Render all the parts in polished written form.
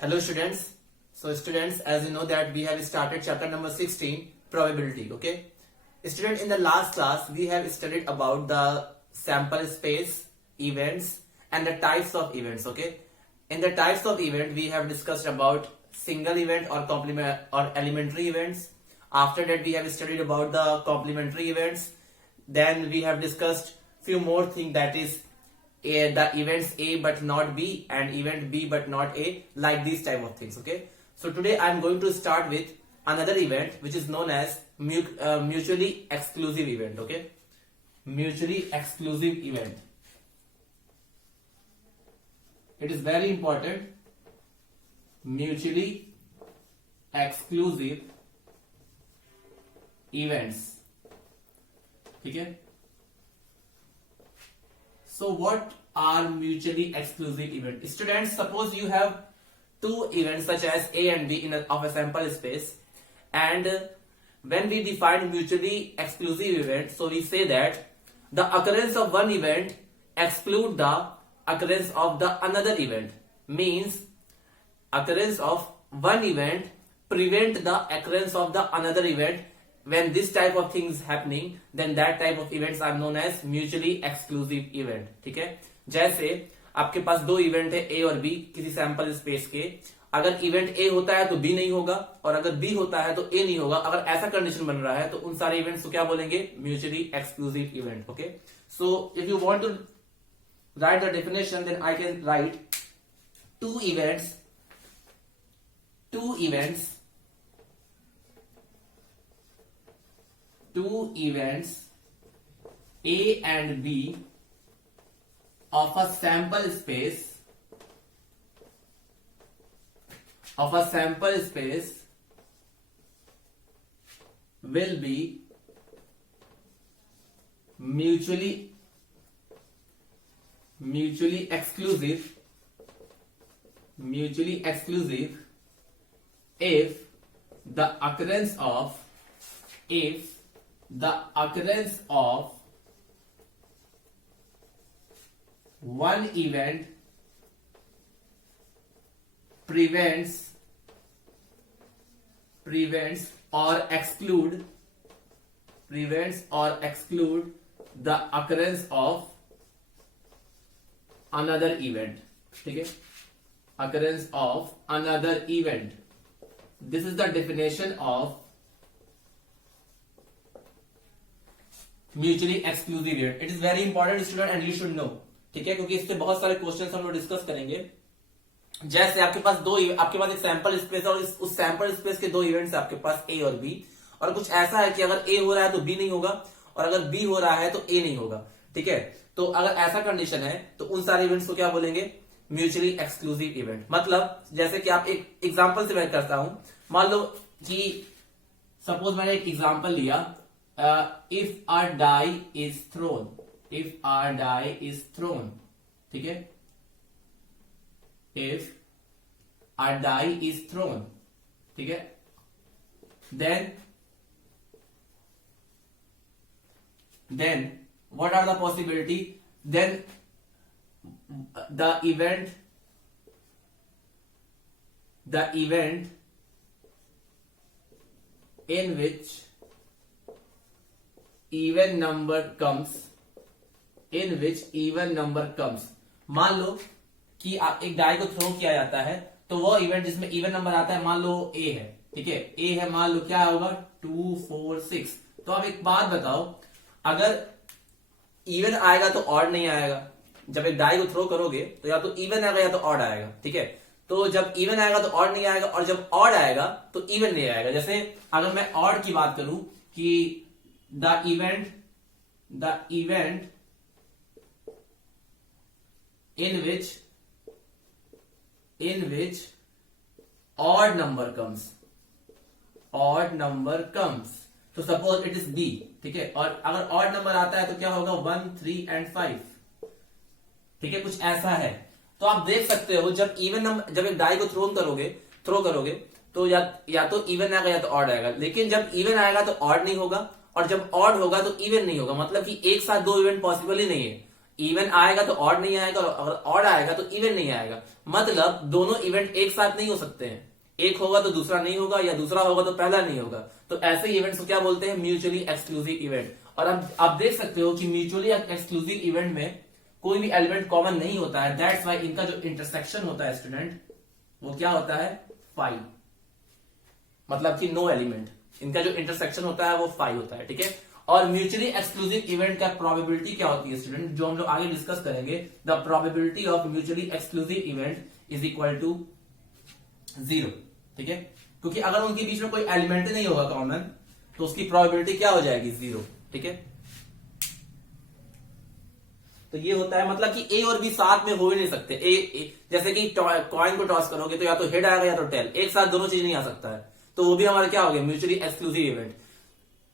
Hello students. So students, as you know that we have started chapter number 16, probability. Okay. Student, in the last class we have studied about the sample space, events and the types of events. Okay. In the types of event we have discussed about single event or complement or elementary events. After that we have studied about the complementary events. Then we have discussed few more things, that is the events A but not B and event B but not A, like these type of things. Okay, so today I am going to start with another event which is known as mutually exclusive event. Okay, mutually exclusive event. It is very important. Mutually exclusive events. Okay. So what are mutually exclusive events? Students, suppose you have two events such as A and B of a sample space, and when we define mutually exclusive event, so we say that the occurrence of one event exclude the occurrence of the another event. Means occurrence of one event prevent the occurrence of the another event. When this type of thing is happening, then that type of events are known as mutually exclusive event. ठीक है, जैसे आपके पास दो event है A और B किसी sample space के, अगर इवेंट A होता है तो B नहीं होगा और अगर B होता है तो A नहीं होगा. अगर ऐसा कंडीशन बन रहा है तो उन सारे इवेंट्स को क्या बोलेंगे? Mutually exclusive event. Okay, so if you want to write the definition, then I can write two events A and B of a sample space will be mutually exclusive if the occurrence of one event prevents or exclude the occurrence of another event. ठीक है, occurrence of another event. This is the definition of mutually exclusive event. It is very important student and you should know. ठीक है, क्योंकि इससे बहुत सारे questions हम लोग डिस्कस करेंगे. जैसे आपके पास एक सैंपल स्पेस है और उस सैंपल स्पेस के दो इवेंट्स है आपके पास A और B, और कुछ ऐसा है कि अगर A हो रहा है तो B नहीं होगा और अगर B हो रहा है तो A नहीं होगा. ठीक है, तो अगर ऐसा कंडीशन है तो उन सारे इवेंट्स को क्या बोलेंगे? Mutually exclusive event. मतलब जैसे कि आप एक एग्जांपल से मैं करता हूं. मान लो कि सपोज मैंने एक एग्जांपल लिया, if a die is thrown, ठीक है, if a die is thrown, ठीक है, then what are the possibility? Then the event in which even number comes. मान लो कि आप एक डाई को थ्रो किया जाता है तो वो इवेंट जिसमें इवन नंबर आता है, मान लो A है. ठीक है, A है, मान लो क्या होगा? 2 4 6. तो आप एक बात बताओ, अगर इवन आएगा तो ऑड नहीं आएगा. जब एक डाई को थ्रो करोगे तो या तो इवन आएगा या तो ऑड आएगा. ठीक है, तो जब इवन आएगा तो ऑड नहीं आएगा और जब ऑड आएगा तो इवन नहीं आएगा. जैसे अगर मैं ऑड की बात करूं कि the event in which odd number comes, तो सपोज इट इज B. ठीक है, और अगर ऑड नंबर आता है तो क्या होगा? 1 3 and 5. ठीक है, कुछ ऐसा है. तो आप देख सकते हो जब इवन नंबर, जब एक डाई को थ्रो करोगे तो या तो इवन आएगा या तो ऑड आएगा. लेकिन जब इवन आएगा तो ऑड नहीं होगा और जब ऑड होगा तो इवन नहीं होगा. मतलब कि एक साथ दो इवेंट पॉसिबल ही नहीं है. इवन आएगा तो ऑड नहीं आएगा, और अगर ऑड आएगा तो इवन नहीं आएगा। मतलब दोनों इवेंट एक साथ नहीं हो सकते हैं, एक होगा तो दूसरा नहीं होगा, या दूसरा होगा तो पहला नहीं होगा। तो ऐसे इवेंट्स को क्या बोलते हैं? Mutually exclusive event. और अब आप देख सकते हो कि म्यूचुअली एक्सक्लूसिव इवेंट में कोई भी एलिमेंट कॉमन नहीं होता है। दैट्स वाई इनका जो इंटरसेक्शन होता है स्टूडेंट, वो क्या होता है? 5। मतलब कि नो एलिमेंट, इनका जो इंटरसेक्शन होता है वो 5 होता है, ठीक है। और म्यूचुअली एक्सक्लूसिव इवेंट का प्रोबेबिलिटी क्या होती है स्टूडेंट, जो हम लोग आगे डिस्कस करेंगे। The probability of mutually exclusive event is equal to 0, ठीक है। क्योंकि अगर उनके बीच में कोई एलिमेंट नहीं होगा कॉमन, तो उसकी प्रोबेबिलिटी क्या हो जाएगी? 0, ठीक है। तो ये होता है, मतलब कि ए और बी साथ में हो ही नहीं सकते। जैसे कि कॉइन को टॉस करोगे तो या तो हेड आएगा या तो टेल, एक साथ दोनों चीज नहीं आ सकता है। तो वो भी हमारे क्या हो गया? Mutually exclusive event.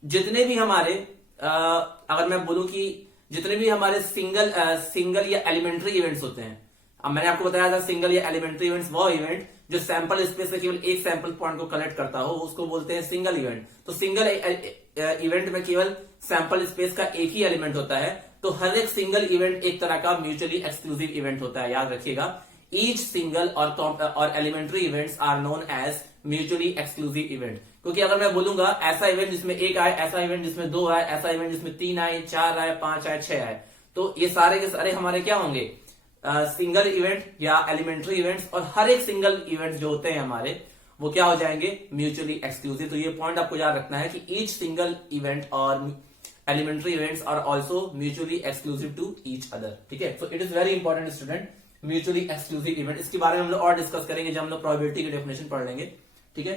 जितने भी हमारे अगर मैं बोलूं कि जितने भी हमारे सिंगल या एलिमेंट्री इवेंट्स होते हैं, अब मैंने आपको बताया था सिंगल या एलिमेंट्री इवेंट्स वो इवेंट जो सैंपल स्पेस से केवल एक सैंपल पॉइंट को कलेक्ट करता हो, उसको बोलते हैं सिंगल इवेंट। तो सिंगल इवेंट में केवल सैंपल स्पेस का एक ही एलिमेंट होता है। तो हर एक सिंगल इवेंट एक तरह का म्यूचुअली एक्सक्लूसिव इवेंट होता है, याद रखिएगा। ईच सिंगल और elementary events are known as mutually exclusive event. क्योंकि अगर मैं बोलूंगा ऐसा इवेंट जिसमें 1 आए, ऐसा इवेंट जिसमें 2 आए, ऐसा इवेंट जिसमें 3 आए, 4 आए, 5 आए, 6 आए, तो ये सारे के सारे हमारे क्या होंगे? सिंगल इवेंट या एलिमेंट्री इवेंट्स। और हर एक सिंगल इवेंट जो होते हैं हमारे, वो क्या हो जाएंगे? Mutually exclusive. तो ये पॉइंट आपको याद रखना है कि ईच सिंगल इवेंट और elementary events are also mutually exclusive to each other, ठीक है। So it is very important student, mutually exclusive event. इसके बारे में हम लोग और डिस्कस करेंगे जब हम लोग प्रोबेबिलिटी की डेफिनेशन पढ़ लेंगे, ठीक है।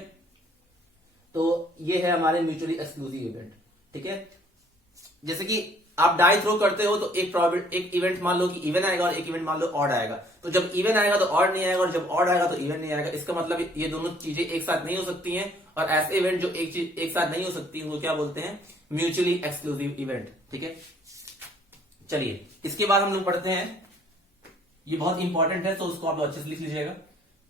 तो ये है हमारे म्यूचुअली एक्सक्लूसिव इवेंट, ठीक है। जैसे कि आप डाई थ्रो करते हो तो एक इवेंट मान लो कि इवन आएगा और एक इवेंट मान लो ऑड आएगा। तो जब इवन आएगा तो ऑड नहीं आएगा, और जब ऑड आएगा तो इवन नहीं आएगा। इसका मतलब ये दोनों चीजें एक साथ नहीं हो सकती हैं। और ऐसे इवेंट जो एक चीज एक साथ नहीं हो सकती वो क्या बोलते हैं? म्यूचुअली एक्सक्लूसिव इवेंट, ठीक है। चलिए इसके बाद हम लोग पढ़ते हैं, ये बहुत इंपॉर्टेंट है तो उसको आप अच्छे से लिख लीजिएगा।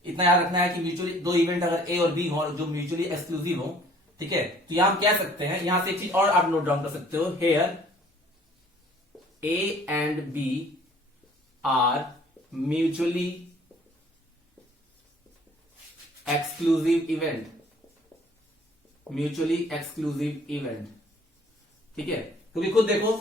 इतना याद रखना है कि म्यूचुअली दो इवेंट अगर ए और बी हो जो म्यूचुअली एक्सक्लूसिव हो, ठीक है, तो यहां हम कह सकते हैं, यहां से एक चीज और आप नोट डाउन कर सकते हो, hair A and B are mutually exclusive event, mutually exclusive event, ठीक है। क्योंकि खुद देखो,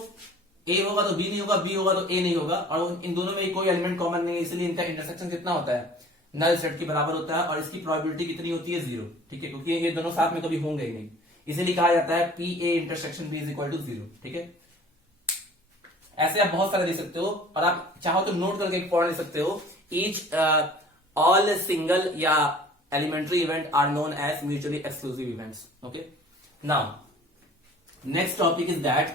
A होगा तो B नहीं होगा, B होगा तो A नहीं होगा, और इन दोनों में कोई एलिमेंट कॉमन नहीं है, इसलिए इनका इंटरसेक्शन कितना होता है? नल सेट के बराबर होता है। और इसकी प्रोबेबिलिटी कितनी होती है? 0, ठीक है, क्योंकि ये दोनों साथ में कभी होंगे ही नहीं। इसीलिए कहा जाता है PA intersection B is equal to 0, ठीक है। ऐसे आप बहुत सारे लिख सकते हो, और आप चाहो तो नोट करके एक पॉइंट लिख सकते हो, ईच ऑल सिंगल या elementary event are known as mutually exclusive events, okay. Now next topic is that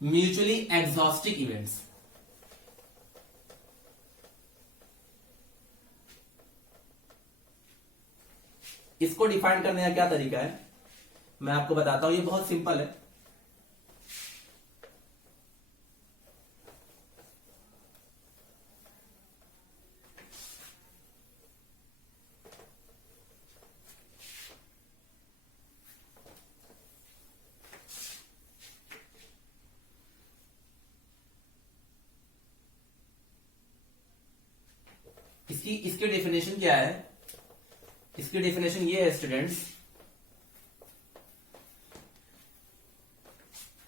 mutually exhaustive events. इसको डिफाइन करने का क्या तरीका है मैं आपको बताता हूं, ये बहुत सिंपल है। इसकी डेफिनेशन क्या है? इसकी डेफिनेशन ये है स्टूडेंट्स,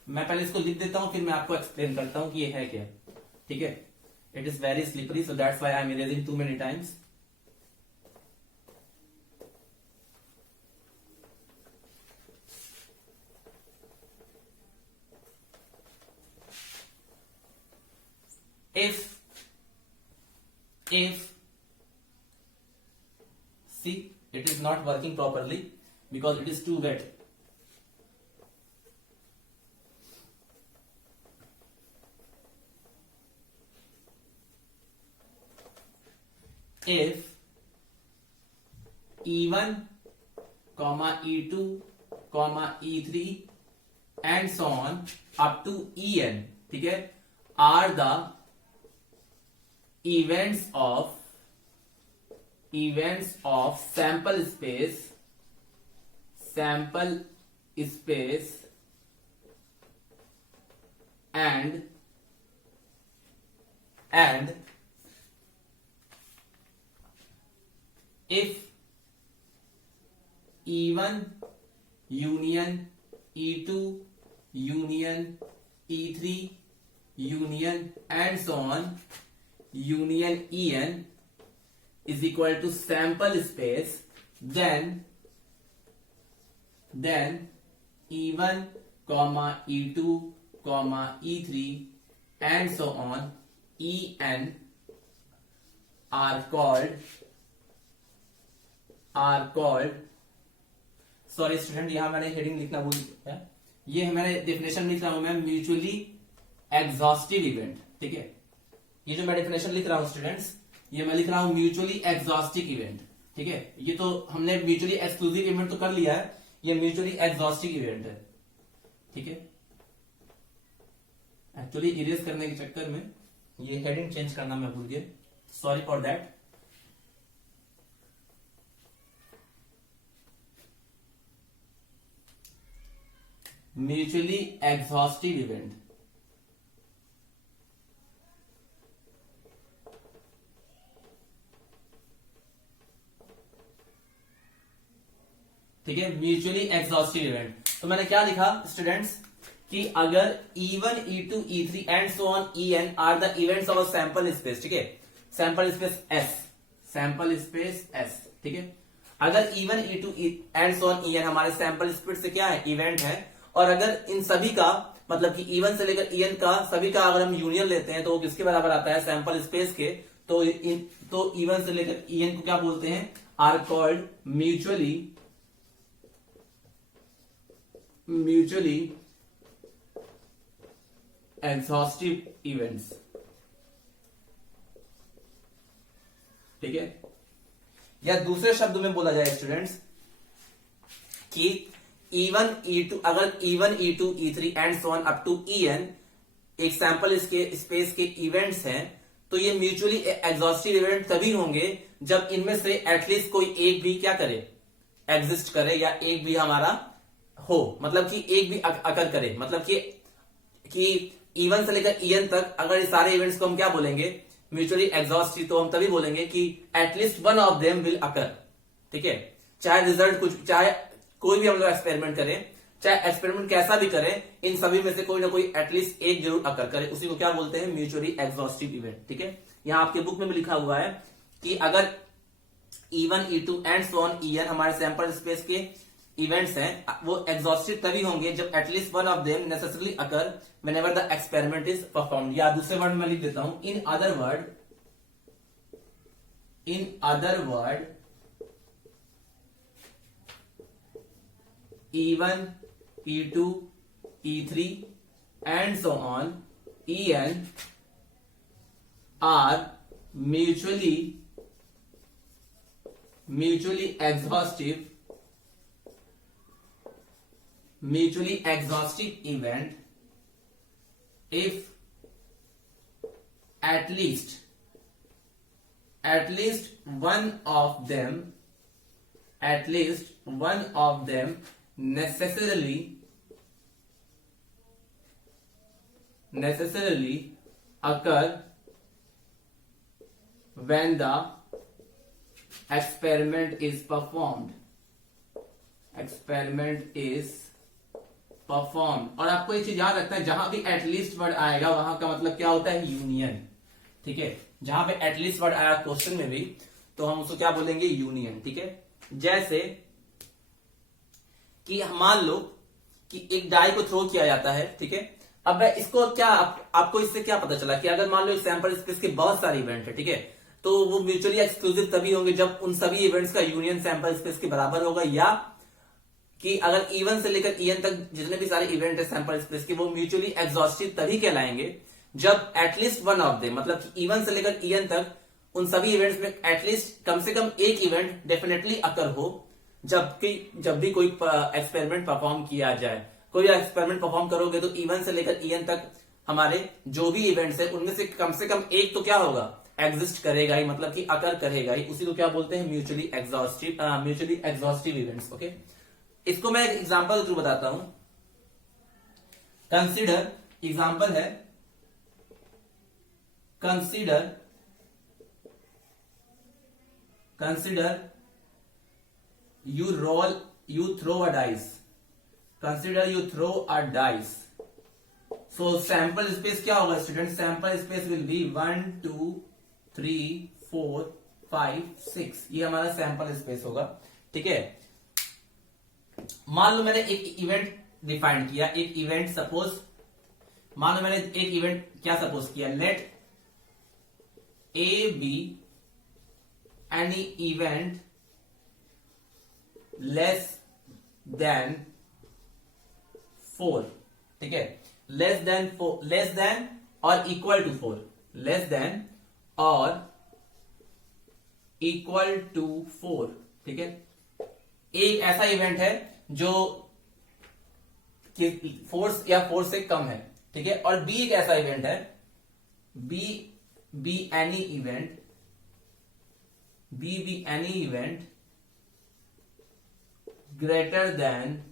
मैं पहले इसको लिख देता हूं फिर मैं आपको एक्सप्लेन करता हूं कि ये है क्या, ठीक है। It is very slippery, so that's why I am erasing too many times. if see it is not working properly because it is too wet. If E1, E2, E3 and so on up to En, ठीक है, are the events of sample space and and if E1 union E2 union E3 union and so on union En is equal to sample space, then E1 comma E2 comma E3 and so on En are called sorry student, यहां मैंने heading लिखना भूल गया, ये मैंने definition लिख रहा हूं मैं म्यूचुअली एग्जॉस्टिव इवेंट। ठीक है, ये जो मैं डेफिनेशन लिख रहा हूं स्टूडेंट्स, ये मैं लिख रहा हूं म्यूचुअली एग्जॉस्टिव इवेंट। ठीक है, ये तो हमने म्यूचुअली एक्सक्लूसिव इवेंट तो कर लिया है, ये म्यूचुअली एग्जॉस्टिव इवेंट है। ठीक है, एक्चुअली इरेज करने के चक्कर में ये हेडिंग चेंज करना मैं भूल गया, sorry for that. Mutually exhaustive event, ठीक है, म्यूचुअली एग्जॉस्टिव इवेंट। तो मैंने क्या लिखा स्टूडेंट्स कि अगर E1 E2 E3 and so on En are the events of a sample space, ठीक है, sample space S, sample space S, ठीक है, अगर E1 E2 and so on En हमारे सैंपल स्पेस से क्या है, इवेंट है, और अगर इन सभी का मतलब कि E1 से लेकर En का सभी का अगर हम यूनियन लेते हैं तो वो किसके बराबर आता है, सैंपल स्पेस के। तो E1 से लेकर En को क्या बोलते हैं, are called mutually exhaustive events. ठीक है, या दूसरे शब्द में बोला जाए स्टूडेंट्स कि E1 E2 अगर E1 E2 E3 and so on up to En एक सैंपल स्पेस के इवेंट्स हैं, तो ये म्यूचुअली एग्जॉस्टिव इवेंट तभी होंगे जब इनमें से एटलीस्ट कोई एक भी क्या करे, एग्जिस्ट करे, या एक भी हमारा हो, मतलब कि एक भी अकर करे, मतलब कि E1 से लेकर En तक अगर इस सारे इवेंट्स को हम क्या बोलेंगे, म्यूचुअली एग्जॉस्टिव, तो हम तभी बोलेंगे कि at least one of them will occur. ठीक है, चाहे रिजल्ट कुछ, चाहे कोई भी हम लोग एक्सपेरिमेंट करें, चाहे एक्सपेरिमेंट कैसा भी करें, इन सभी में से कोई ना कोई एटलीस्ट एक जरूर अकर करे, उसी को क्या बोलते हैं, म्यूचुअली एग्जॉस्टिव इवेंट। ठीक है, यहां आपके बुक में भी लिखा हुआ है कि अगर E1 E2 and so on En हमारे सैंपल स्पेस के इवेंट्स हैं, वो एग्जॉस्टिव तभी होंगे जब at least one of them necessarily occur whenever the experiment is performed. या दूसरे वर्ड में लिख देता हूं, in other word E1 E2 E3 and so on En are mutually exhaustive event if at least one of them necessarily occur when the experiment is performed। और आपको ये चीज याद रखना है, जहां भी एटलीस्ट वर्ड आएगा वहां का मतलब क्या होता है, यूनियन। ठीक है, जहां पे एटलीस्ट वर्ड आया क्वेश्चन में भी, तो हम उसको क्या बोलेंगे, यूनियन। ठीक है, जैसे कि मान लो कि एक डाई को थ्रो किया जाता है। ठीक है, अब इसको क्या आपको इससे क्या पता चला कि अगर मान लो एक सैंपल स्पेस के बहुत सारे इवेंट है, ठीक है, तो वो म्यूचुअली एक्सक्लूसिव तभी होंगे जब उन सभी इवेंट्स का यूनियन सैंपल स्पेस के बराबर होगा, या कि अगर E1 से लेकर En तक जितने भी सारे इवेंट है सैंपल स्पेस के, वो म्यूचुअली एग्जॉस्टिव तभी कहलाएंगे जब एटलीस्ट वन ऑफ देम, मतलब कि E1 से लेकर En तक उन सभी इवेंट्स में एटलीस्ट कम से कम एक इवेंट डेफिनेटली अकर हो, जब भी कोई एक्सपेरिमेंट परफॉर्म किया जाए। कोई एक्सपेरिमेंट परफॉर्म करोगे तो E1 से लेकर En तक हमारे जो भी इवेंट्स है उनमें से कम एक तो क्या होगा, एग्जिस्ट करेगा ही, मतलब कि अकर करेगा ही, उसी को क्या बोलते हैं, म्यूचुअली एग्जॉस्टिव इवेंट्स। ओके, इसको मैं एक एग्जांपल के थ्रू बताता हूं। कंसीडर, एग्जांपल है, consider you throw a dice. Consider you throw a dice. So sample space क्या होगा student? Sample space will be 1 2 3 4 5 6, ये हमारा सैंपल स्पेस होगा। ठीक है, मान लो मैंने एक इवेंट डिफाइन किया, एक इवेंट सपोज, मान लो मैंने एक इवेंट क्या सपोज किया, let A be any event less than 4। ठीक है, लेस देन और इक्वल टू 4, लेस देन और इक्वल टू 4। ठीक है, एक ऐसा इवेंट है जो फोर्स या फोर्स से कम है। ठीक है, और बी एक ऐसा इवेंट है, B any event greater than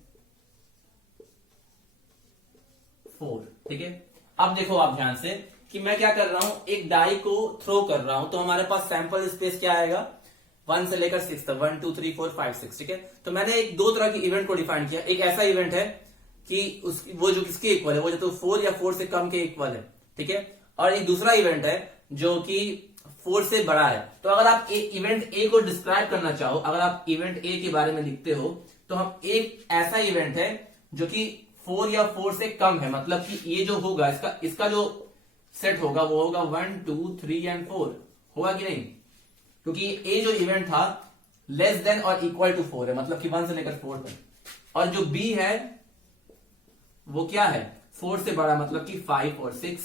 4। ठीक है, अब देखो आप ध्यान से कि मैं क्या कर रहा हूं, एक डाई को थ्रो कर रहा हूं, तो हमारे पास सैंपल स्पेस क्या आएगा, 1 से लेकर 6 तक, 1 2 3 4 5 6। ठीक है, तो मैंने एक दो तरह की इवेंट को डिफाइन किया। एक ऐसा इवेंट है कि वो जो किसके इक्वल है, वो जो तो 4 या 4 से कम के इक्वल है। ठीक है, और एक दूसरा इवेंट है जो कि 4 से बड़ा है। तो अगर आप इवेंट ए को डिस्क्राइब करना चाहो, अगर आप इवेंट ए के बारे में लिखते हो, तो हम एक ऐसा इवेंट है जो कि 4 या 4 से कम है, मतलब कि ये जो होगा इसका जो सेट होगा वो होगा 1 2 3 एंड 4, होगा कि नहीं? क्योंकि ए जो इवेंट था लेस देन और इक्वल टू 4 है, मतलब कि 1 से लेकर 4 तक। और जो बी है वो क्या है, 4 से बड़ा, मतलब कि 5 और 6।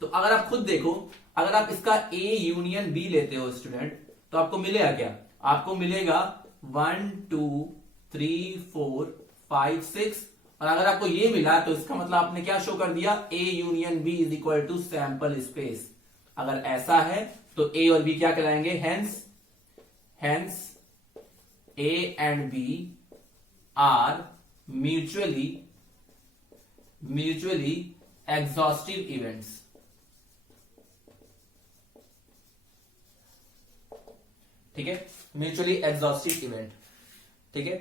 तो अगर आप खुद देखो, अगर आप इसका ए यूनियन बी लेते हो स्टूडेंट, तो आपको मिलेगा क्या? आपको मिलेगा 1 2 3 4 5 6। और अगर आपको ये मिला तो इसका मतलब आपने क्या शो कर दिया, A union B is equal to sample space. अगर ऐसा है तो ए और बी क्या कहलाएंगे, hence A and B are mutually exhaustive events. ठीक है, म्यूचुअली एग्जॉस्टिव इवेंट। ठीक है,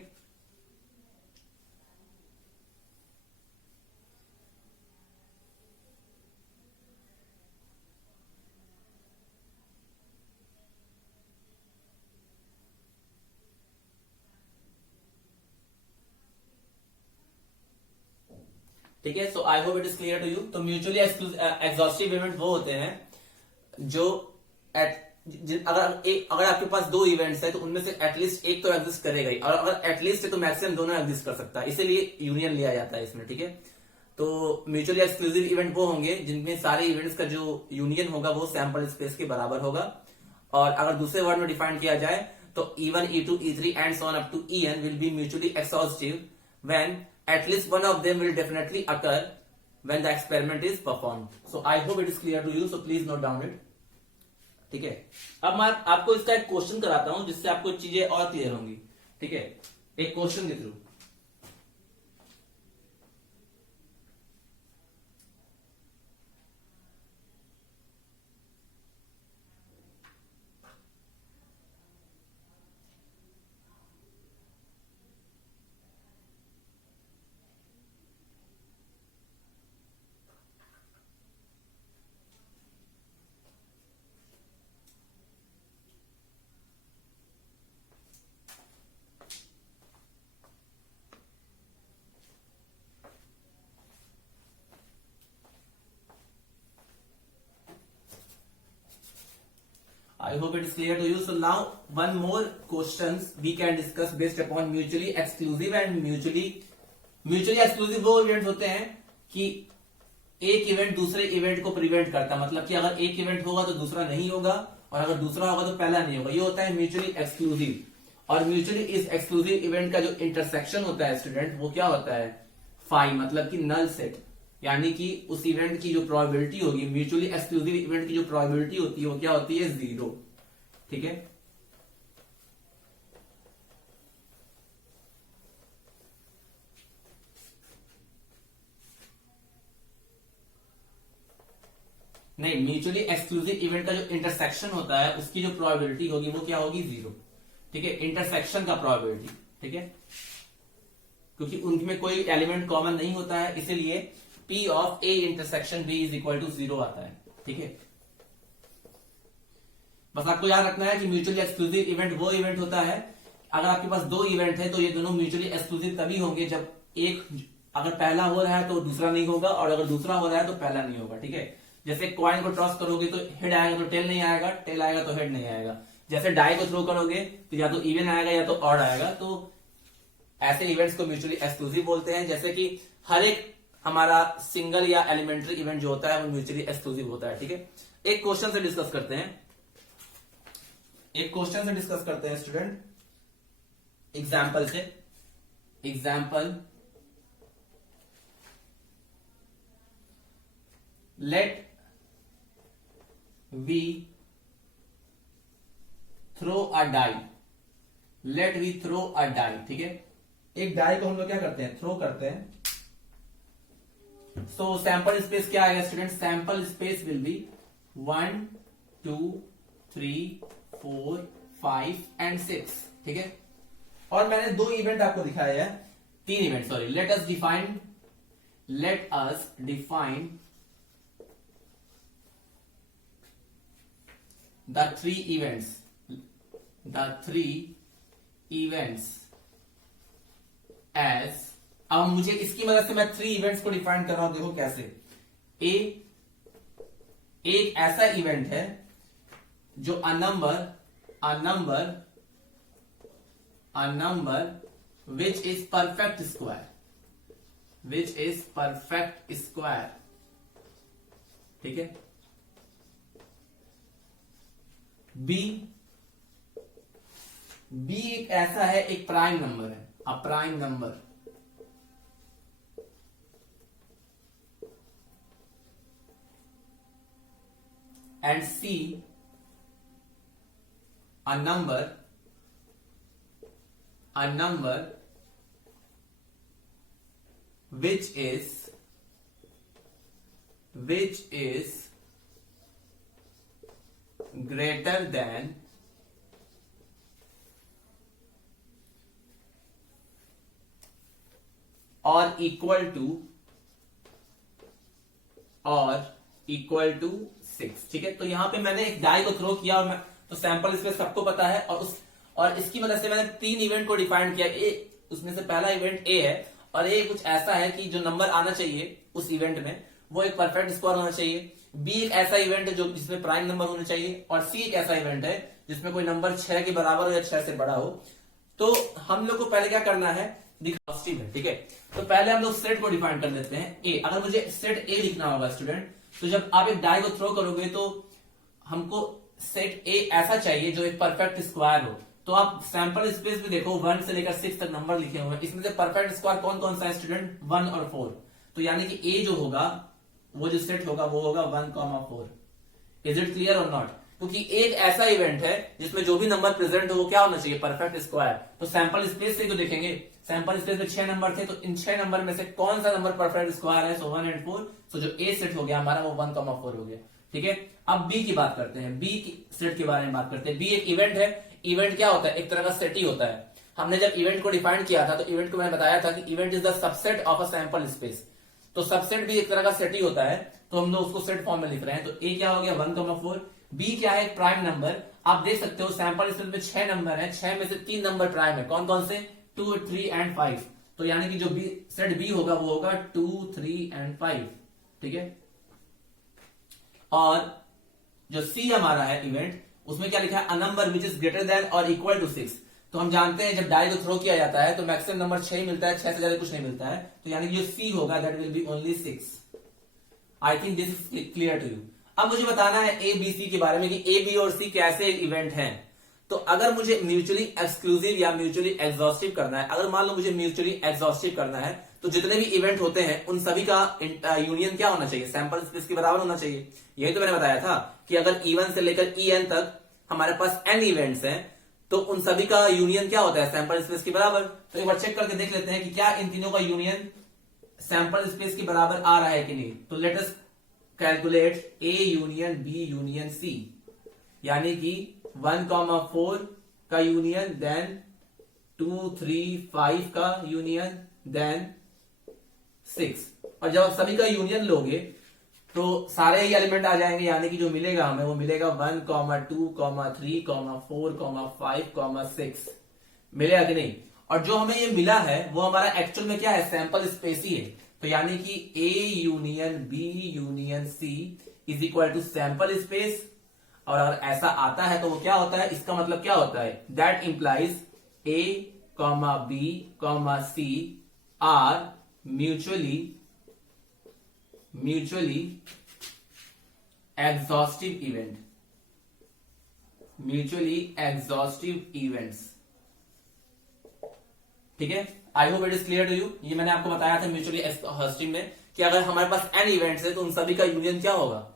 ठीक है, so I hope it is clear to you. तो म्यूचुअली एग्जॉस्टिव इवेंट वो होते हैं जो अगर आपके पास दो इवेंट्स है तो उनमें से एटलीस्ट एक तो एग्जिस्ट करेगा ही, और अगर एटलीस्ट है तो मैक्सिमम दोनों एग्जिस्ट कर सकता है, इसीलिए यूनियन लिया जाता है इसमें। ठीक है, तो म्यूचुअली एक्सक्लूसिव इवेंट वो होंगे जिनमें सारे इवेंट्स का जो यूनियन होगा वो सैंपल स्पेस के बराबर होगा। और अगर दूसरे वर्ड में डिफाइन किया जाए तो E1 E2 E3 and so on up to En will be mutually exhaustive when at least one of them will definitely occur when the experiment is performed. So I hope it is clear to you, so please note down it. ठीक है, अब मैं आपको इसका एक question कराता हूं जिससे आपको चीजें और क्लियर होंगी। ठीक है, एक क्वेश्चन के through. I hope it is clear to you. So now one more questions we can discuss based upon mutually exclusive and mutually exclusive वो इवेंट होते हैं कि एक इवेंट दूसरे इवेंट को प्रिवेंट करता है, मतलब कि अगर एक इवेंट होगा तो दूसरा नहीं होगा, और अगर दूसरा होगा तो पहला नहीं होगा। ये होता है म्यूचुअली एक्सक्लूसिव। और म्यूचुअली इस एक्सक्लूसिव इवेंट का जो इंटरसेक्शन होता है स्टूडेंट, वो क्या होता है, फाई, मतलब कि नल सेट। यानी कि उस इवेंट की जो प्रोबेबिलिटी होगी, म्यूचुअली एक्सक्लूसिव इवेंट की जो प्रोबेबिलिटी होती है वो क्या होती है, 0। ठीक है, नहीं, म्यूचुअली एक्सक्लूसिव इवेंट का जो इंटरसेक्शन होता है उसकी जो प्रोबेबिलिटी होगी वो क्या होगी, 0। ठीक है, इंटरसेक्शन का प्रोबेबिलिटी। ठीक है, क्योंकि उनमें कोई एलिमेंट कॉमन नहीं होता है, इसीलिए P of A intersection B is equal to 0 आता है। ठीक है, बस आपको याद रखना है कि म्यूचुअली एक्सक्लूसिव इवेंट वो इवेंट होता है, अगर आपके पास दो इवेंट है तो ये दोनों म्यूचुअली एक्सक्लूसिव तभी होंगे जब एक, अगर पहला हो रहा है तो दूसरा नहीं होगा, और अगर दूसरा हो रहा है तो पहला नहीं होगा। ठीक है, जैसे कॉइन को टॉस करोगे तो हेड आएगा तो टेल नहीं आएगा, टेल आएगा तो हेड नहीं आएगा। जैसे डाई को थ्रो करोगे तो या तो इवन आएगा या तो ऑड आएगा। तो ऐसे इवेंट्स को म्यूचुअली एक्सक्लूसिव बोलते हैं, जैसे कि हर एक हमारा सिंगल या एलिमेंट्री इवेंट जो होता है वो म्यूचुअली एक्सक्लूसिव होता है। ठीक है, एक क्वेश्चन से डिस्कस करते हैं, स्टूडेंट, एग्जाम्पल से। Example, let we throw a die, ठीक है, एक डाई को हम लोग क्या करते हैं, थ्रो करते हैं। सो सैंपल स्पेस क्या आएगा student, sample space will be 1 2 3 4 5 and 6। ठीक है, और मैंने दो इवेंट आपको दिखाया है, तीन event, sorry. Let us define the three events as, अब मुझे इसकी मदद से मैं 3 इवेंट्स को डिफाइन कर रहा हूं। देखो कैसे, एक ऐसा इवेंट है जो अ number which is perfect square, ठीक है। बी एक ऐसा है, एक प्राइम नंबर है, a prime number, and C a number which is greater than or equal to 6। ठीक है, तो यहां पे मैंने एक डाई को थ्रो किया और मैं, तो सैंपल स्पेस सबको पता है, और इसकी मदद से मैंने 3 इवेंट को डिफाइन किया। उसमें से पहला इवेंट ए है, और ए कुछ ऐसा है कि जो नंबर आना चाहिए उस इवेंट में वो एक परफेक्ट स्क्वायर होना चाहिए। बी एक ऐसा इवेंट है जो जिसमें प्राइम नंबर होने चाहिए, और सी एक ऐसा इवेंट है जिसमें कोई नंबर 6 के बराबर हो या 6 से बड़ा हो। तो हम लोग को पहले क्या करना है, पॉजिटिव है। ठीक है, तो पहले हम लोग सेट को डिफाइन कर लेते हैं। ए, अगर मुझे सेट ए लिखना होगा स्टूडेंट, तो जब आप एक डाई को थ्रो करोगे तो हमको सेट ए ऐसा चाहिए जो एक परफेक्ट स्क्वायर हो। तो आप सैंपल स्पेस भी देखो, 1 से लेकर 6 तक नंबर लिखे हुए हैं, इसमें से परफेक्ट स्क्वायर कौन कौन सा है स्टूडेंट, 1 और 4। तो यानी कि ए जो होगा, वो जो सेट होगा वो होगा 1,4। इज इट क्लियर और नॉट? क्योंकि एक ऐसा इवेंट है जिसमें जो भी नंबर प्रेजेंट हो वो क्या होना चाहिए, परफेक्ट स्क्वायर। तो सैंपल स्पेस से जो देखेंगे, सैंपल स्पेस में 6 नंबर थे, तो इन 6 नंबर में से कौन सा नंबर परफेक्ट स्क्वायर है, सो 1 एंड 4। तो जो ए सेट हो गया हमारा वो 1,4 हो गया। ठीक है, अब बी की बात करते हैं, बी की सेट के बारे में बात करते हैं। बी एक इवेंट है। इवेंट क्या होता है, एक तरह का सेट ही होता है। हमने जब इवेंट को डिफाइन किया था तो इवेंट को मैंने बताया था कि event is the subset of a sample space. तो सबसेट भी एक तरह का सेट ही होता है, तो हम लोग उसको सेट फॉर्म में लिख रहे हैं। तो ए क्या हो गया, 1,4। बी क्या है, प्राइम नंबर। आप देख सकते हो सैंपल स्पेस में 6 नंबर है, 6 में से 3 नंबर प्राइम है। कौन कौन से, 2, 3 एंड 5। तो यानी कि जो बी सेट बी होगा वो होगा 2, 3 एंड 5। ठीक है, और जो सी हमारा है इवेंट, उसमें क्या लिखा है, a number which is greater than और इक्वल टू 6। तो हम जानते हैं जब डाई को थ्रो किया जाता है तो मैक्सिमम नंबर 6 मिलता है, 6 से ज्यादा कुछ नहीं मिलता है। तो यानी कि जो सी होगा that will be only 6। I think this is clear to you. अब मुझे बताना है ए बी सी के बारे में कि ए बी और सी कैसे इवेंट हैं। तो अगर मुझे म्यूचुअली एक्सक्लूसिव या म्यूचुअली एग्जॉस्टिव करना है, अगर मान लो मुझे म्यूचुअली एग्जॉस्टिव करना है, तो जितने भी इवेंट होते हैं उन सभी का यूनियन क्या होना चाहिए, सैंपल स्पेस के बराबर होना चाहिए। यही तो मैंने बताया था कि अगर E1 से लेकर En तक हमारे पास n इवेंट्स हैं, तो उन सभी का यूनियन क्या होता है, सैंपल स्पेस के बराबर। तो एक बार चेक करके देख लेते हैं कि क्या इन तीनों का यूनियन सैंपल स्पेस के बराबर आ रहा है कि नहीं। तो let us calculate A union B union C, यानी कि 1,4 का यूनियन, देन 2, 3, 5 का यूनियन, देन 6। और जब आप सभी का यूनियन लोगे तो सारे ही एलिमेंट आ जाएंगे, यानी कि जो मिलेगा हमें वो मिलेगा 1, 2, 3, 4, 5, 6। मिलेगा कि नहीं? और जो हमें ये मिला है वो हमारा एक्चुअल में क्या है, सैंपल स्पेस ही है। तो यानी कि A union B union C is equal to sample space. और अगर ऐसा आता है तो वो क्या होता है, इसका मतलब क्या होता है, that implies A B C are mutually exhaustive events. ठीक है, I hope it is clear to you. ये मैंने आपको बताया था म्यूचुअली एग्जॉस्टिव में कि अगर हमारे पास n इवेंट्स है तो उन सभी का यूनियन क्या होगा,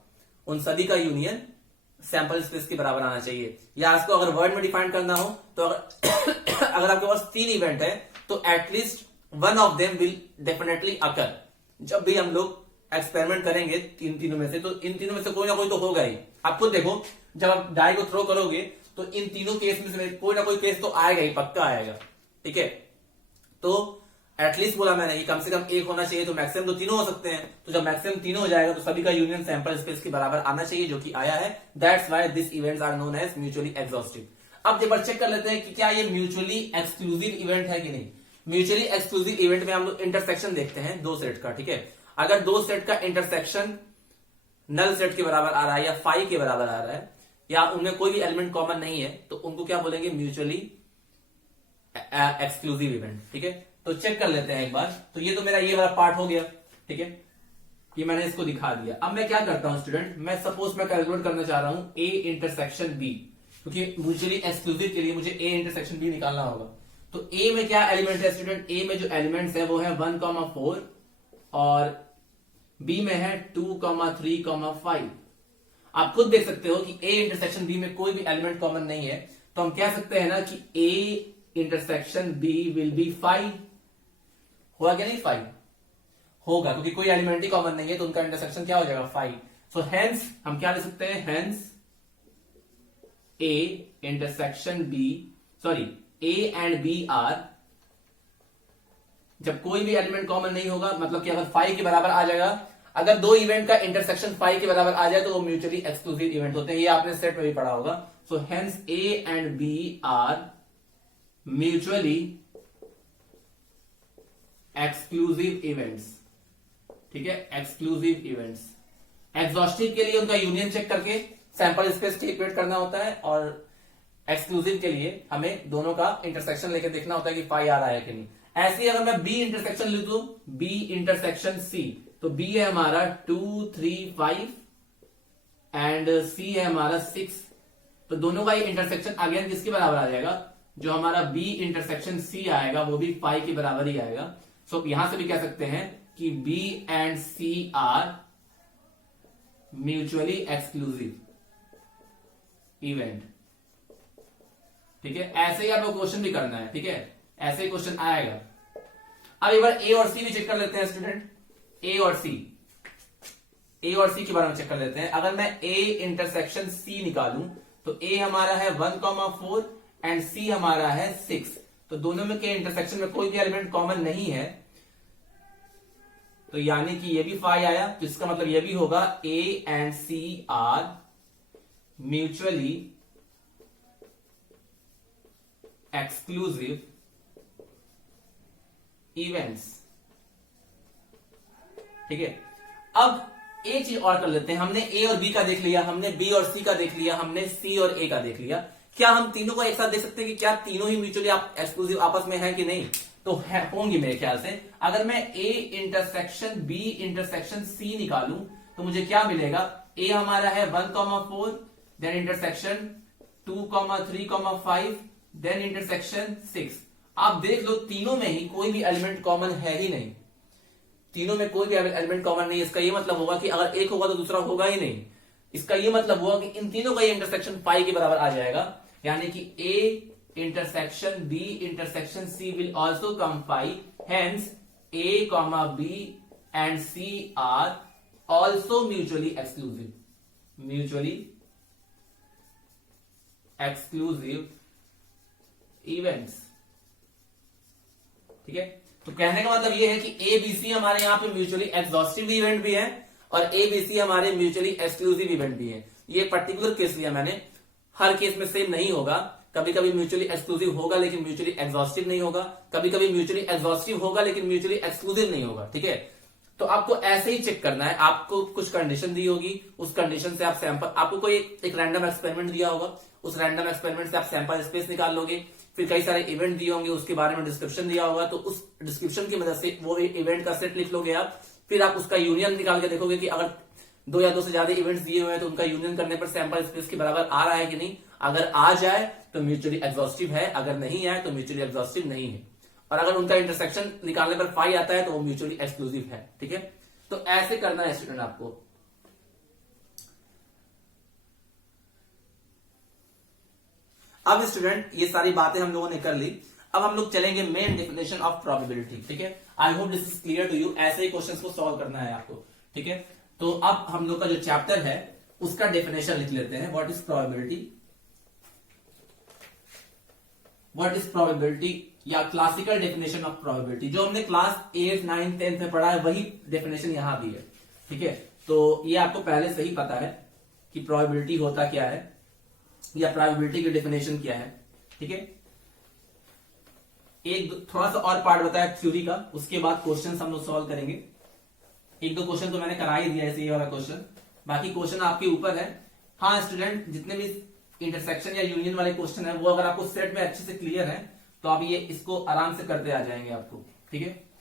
उन सभी का यूनियन सैंपल स्पेस के बराबर आना चाहिए। या इसको अगर वर्ड में डिफाइन करना हो तो अगर आपके पास 3 इवेंट है तो at least one of them will definitely occur. जब भी हम लोग एक्सपेरिमेंट करेंगे तीनों में से, तो इन तीनों में से कोई ना कोई तो होगा ही। आप खुद देखो, जब आप डाई को थ्रो करोगे तो इन तीनों केस में से कोई ना कोई केस तो आएगा ही, पक्का आएगा। ठीक है, तो एटलीस्ट बोला मैंने कि कम से कम एक होना चाहिए, तो मैक्सिमम तो तीनों हो सकते हैं। तो जब मैक्सिमम तीनों हो जाएगा तो सभी का यूनियन सैंपल स्पेस के बराबर आना चाहिए, जो कि आया है। That's why this events are known as mutually exhaustive. अब एक बार चेक कर लेते हैं कि क्या ये म्यूचुअली एक्सक्लूसिव इवेंट है कि नहीं। म्यूचुअली एक्सक्लूसिव इवेंट में हम लोग इंटरसेक्शन देखते हैं दो सेट का। ठीक है, अगर दो सेट का इंटरसेक्शन नल सेट के बराबर आ रहा है या फाई के बराबर आ रहा है, या उनमें कोई भी एलिमेंट कॉमन नहीं है, तो उनको क्या बोलेंगे, म्यूचुअली एक्सक्लूसिव इवेंट। ठीक है, तो चेक कर लेते हैं एक बार। तो ये तो मेरा ये वाला पार्ट हो गया। ठीक है, ये मैंने इसको दिखा दिया। अब मैं क्या करता हूं स्टूडेंट, मैं सपोज मैं कैलकुलेट करना चाह रहा हूं ए इंटरसेक्शन बी, क्योंकि म्यूचुअली एक्सक्लूसिव के लिए मुझे ए इंटरसेक्शन बी निकालना होगा। तो ए में क्या एलिमेंट है स्टूडेंट, ए में जो एलिमेंट्स है वो है 1,4 और बी में है 2, 3, 5। आप खुद देख सकते हो कि ए इंटरसेक्शन बी में कोई भी एलिमेंट कॉमन नहीं है, तो हम कह सकते हैं ना कि A intersection B will be 5। होगा क्या नहीं, 5 होगा, क्योंकि कोई एलिमेंट ही कॉमन नहीं है, तो उनका इंटरसेक्शन क्या हो जाएगा, 5। सो हेंस हम क्या ले सकते हैं, hence A intersection B, sorry A and B are, जब कोई भी एलिमेंट कॉमन नहीं होगा, मतलब कि अगर 5 के बराबर आ जाएगा, अगर दो इवेंट का इंटरसेक्शन 5 के बराबर आ जाए तो वो म्यूचुअली एक्सक्लूसिव इवेंट होते हैं। ये आपने सेट में भी पढ़ा होगा। So hence A and B are mutually exclusive events. ठीक है, एक्सक्लूसिव इवेंट्स। एग्जॉस्टिव के लिए उनका यूनियन चेक करके सैंपल स्पेस कैलकुलेट करना होता है, और एक्सक्लूसिव के लिए हमें दोनों का इंटरसेक्शन लेके देखना होता है कि 5 आ रहा है कि नहीं। ऐसे ही अगर मैं बी इंटरसेक्शन लिख दूं, बी इंटरसेक्शन सी, तो बी है हमारा 2, 3, 5 एंड सी है हमारा 6। तो दोनों का इंटरसेक्शन अगेन किसके बराबर आ जाएगा, जो हमारा बी इंटरसेक्शन सी आएगा वो भी 5 के बराबर ही आएगा। सो यहां से भी कह सकते हैं कि B and C are mutually exclusive event. ठीक है, ऐसे ही आपको क्वेश्चन भी करना है। ठीक है, ऐसे ही क्वेश्चन आएगा। अब एक बार ए और सी भी चेक कर लेते हैं स्टूडेंट। ए और सी के बारे में चेक कर लेते हैं। अगर मैं ए इंटरसेक्शन सी निकालूं तो ए हमारा है 1,4 एंड सी हमारा है 6। तो दोनों में के इंटरसेक्शन में कोई भी एलिमेंट कॉमन नहीं है, तो यानी कि ये भी 5 आया, तो इसका मतलब ये भी होगा A and C are mutually exclusive events. ठीक है, अब एक चीज और कर लेते हैं। हमने ए और बी का देख लिया, हमने बी और सी का देख लिया, हमने सी और ए का देख लिया। क्या हम तीनों को एक साथ देख सकते हैं कि क्या तीनों ही म्यूचुअली एक्सक्लूसिव आपस में है कि नहीं? तो होंगी मेरे ख्याल से। अगर मैं A intersection B intersection C निकालूं तो मुझे क्या मिलेगा, ए हमारा है 1,4 देन इंटरसेक्शन 2, 3, 5 देन इंटरसेक्शन 6। आप देख लो तीनों में ही कोई भी एलिमेंट कॉमन है ही नहीं, तीनों में कोई भी एलिमेंट कॉमन नहीं। इसका ये मतलब होगा कि अगर एक होगा तो दूसरा होगा ही नहीं। इसका ये मतलब होगा कि इन तीनों का ये इंटरसेक्शन 5 के बराबर आ जाएगा, यानी कि A intersection B intersection C will also come 5। Hence A, B and C are also mutually exclusive, mutually exclusive events. ठीक है, तो कहने का मतलब ये है कि एबीसी हमारे यहां पे म्यूचुअली एग्जॉस्टिव इवेंट भी है और एबीसी हमारे म्यूचुअली एक्सक्लूसिव इवेंट भी है। ये पर्टिकुलर केस लिया मैंने, हर केस में सेम नहीं होगा, कभी कभी म्यूचुअली एक्सक्लूसिव होगा लेकिन म्यूचुअली एग्जॉस्टिव नहीं होगा, कभी कभी म्यूचुअली एग्जॉस्टिव होगा लेकिन म्यूचुअली एक्सक्लूसिव नहीं होगा। ठीक है, तो आपको ऐसे ही चेक करना है, आपको कुछ कंडीशन दी होगी, उस कंडीशन से आप सैंपल, आपको कोई एक रैंडम एक्सपेरिमेंट दिया होगा, उस रैंडम एक्सपेरिमेंट से आप सैंपल स्पेस निकाल लोगे, फिर कई सारे इवेंट दिए होंगे, उसके बारे में डिस्क्रिप्शन दिया होगा, तो उस डिस्क्रिप्शन की मदद से वो इवेंट का सेट लिख लोगे आप, फिर आप उसका यूनियन निकाल के देखोगे कि अगर 2 या 2 से ज्यादा इवेंट्स दिए हुए हैं तो उनका यूनियन करने पर सैंपल स्पेस के बराबर आ रहा है कि नहीं। अगर आ जाए तो म्यूचुअली एग्जॉस्टिव है, अगर नहीं आए तो म्यूचुअली एग्जॉस्टिव नहीं है, और अगर उनका इंटरसेक्शन निकालने पर फाई आता है तो वो म्यूचुअली एक्सक्लूसिव है। ठीक है, तो ऐसे करना है स्टूडेंट आपको। अब स्टूडेंट ये सारी बातें हम लोगों ने कर ली, अब हम लोग चलेंगे मेन डेफिनेशन ऑफ प्रोबेबिलिटी। ठीक है, I hope this is clear to you. ऐसे ही क्वेश्चंस को सॉल्व करना है आपको। ठीक है, तो अब हम लोग का जो चैप्टर है उसका डेफिनेशन लिख लेते हैं। What is probability, what is probability या क्लासिकल डेफिनेशन ऑफ प्रोबेबिलिटी, जो हमने क्लास 8, 9, 10 में पढ़ा है वही डेफिनेशन यहां भी है। ठीक है, तो ये आपको पहले से ही पता है कि प्रोबेबिलिटी होता क्या है या प्रोबेबिलिटी की डेफिनेशन क्या है। ठीक है, एक थोड़ा सा और पार्ट बताया थ्योरी का, उसके बाद क्वेश्चन हम लोग सॉल्व करेंगे। 1-2 क्वेश्चन तो मैंने करा ही दिया ऐसे, ये वाला क्वेश्चन, बाकी क्वेश्चन आपके ऊपर है। हाँ स्टूडेंट, जितने भी इंटरसेक्शन या यूनियन वाले क्वेश्चन है वो अगर आपको सेट में अच्छे से क्लियर है तो आप ये इसको आराम से करते आ जाएंगे आपको। ठीक है,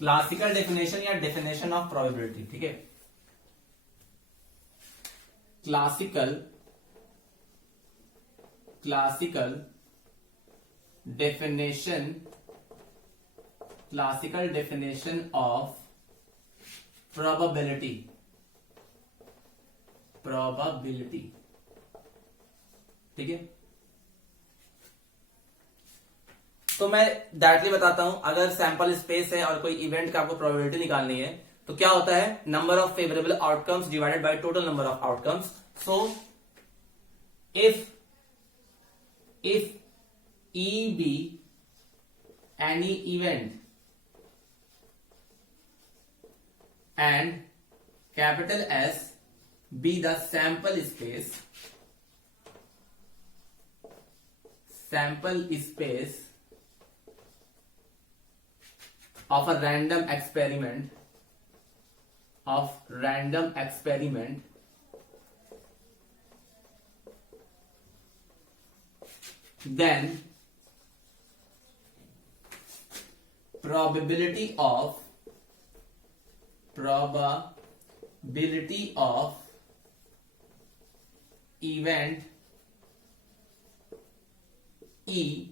क्लासिकल डेफिनेशन या डेफिनेशन ऑफ प्रोबेबिलिटी। ठीक है, क्लासिकल डेफिनेशन ऑफ प्रोबेबिलिटी। ठीक है, तो मैं डायरेक्टली बताता हूं, अगर सैंपल स्पेस है और कोई इवेंट का आपको प्रोबेबिलिटी निकालनी है तो क्या होता है, number of favourable outcomes divided by total number of outcomes. So if E be any event and capital S be the sample space of a random experiment, then probability of event E